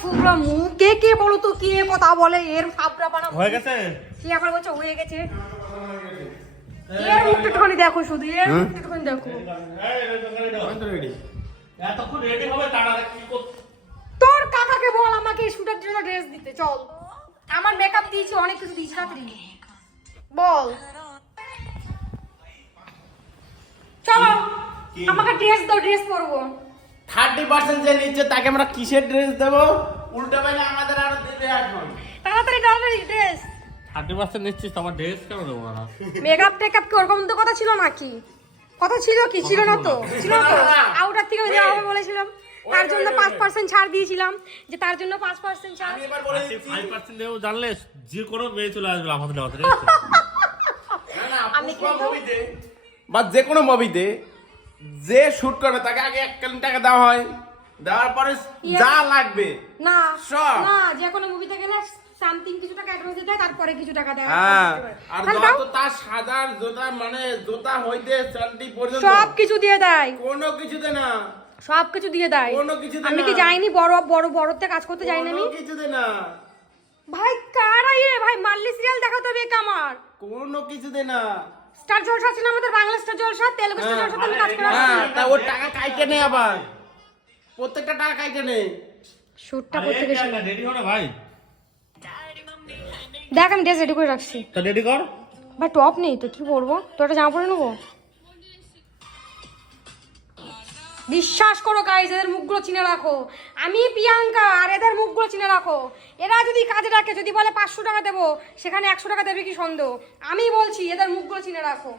থুবড়া মুখ কে বলো তো কে কথা বলে এর ফাবড়া বানা হয়ে গেছে কি এখন বলছে হয়ে গেছে এর মুখটা একটুখানি দেখো শুধু এর মুখটা একটুখানি দেখো এতক্ষণ রেডি হবে তারা কি করতে তোর কাকাকে বল আমাকে শুটের জন্য ড্রেস দিতে চল আমার মেকআপ দিয়েছি অনেক কিছু দিয়েছি রাত্রি বল চলো আমাকে ড্রেস দাও ড্রেস পরবো 30% যে নিচ্ছে তাকে আমরা কিসের ড্রেস দেবো উল্টো বেলা আমাদের আরো দেবে এখন তাড়াতাড়ি তাড়াতাড়ি ড্রেস 30% নিচ্ছিস তোমার ড্রেস কেন দেবো না মেকআপ টেকআপ কি ওরকম তো কথা ছিল নাকি কথা ছিল কি ছিল না তো ছিল তো আউটার থেকে দেওয়া হবে বলেছিলাম তার জন্য 5% ছাড় দিয়েছিলাম যে তার জন্য 5% ছাড় আমি এবার বলে দিচ্ছি 5% দেবো জানলে যে কোনো মেয়ে চলে আসবে আমাদের নেওয়াতে না না আমি পুষ্পা কিন্তু- মুভিতে বা যে কোনো মুভিতে যে শুট করবে তাকে আগে 1 কোটি টাকা দেওয়া হয় দেওয়ার পরে যা লাগবে না সব। না যে কোনো মুভিতে গেলে সামথিং কিছু টাকা অ্যাডভান্স দিতে হয় তারপরে কিছু টাকা দেওয়া হ্যাঁ আর তাহলে দাও। যত তার সাদার জোতা মানে জোতা হইতে চান্টি পর্যন্ত সব কিছু দিয়ে দেয় কোনো কিছুতে না সব কিছু দিয়ে দেয় কোনো কিছুতে আমি কি না। যাইনি বড় বড় বড়তে কাজ করতে যাইনি আমি কোনো কিছুতে না ভাই কারা ইয়ে ভাই মাল্লি সিরিয়াল দেখাতে হবে কে আমার কোনো কিছুতে না স্টার জলসা আছে না আমাদের বাংলা স্টার জলসা তেলুগু স্টার জলসা আমি কাজ করে হ্যাঁ আসছি তা ওর টাকা কাইটে নেই আবার প্রত্যেকটা টাকা কাইটে নেই শুটটা করতে গেছি রেডি হো না ভাই দেখ আমি ড্রেস রেডি করে রাখছি তা রেডি কর ভাই টপ নেই তো কি পরবো তো একটা জামা পরে নেবো বিশ্বাস করো গাইজ এদের মুখগুলো চিনে রাখো আমি প্রিয়াঙ্কা আর এদের মুখগুলো চিনে রাখো এরা যদি কাজে রাখে যদি বলে 500 টাকা দেবো সেখানে 100 টাকা দেবে কি সন্দেহ আমি বলছি এদের মুখগুলো চিনে রাখো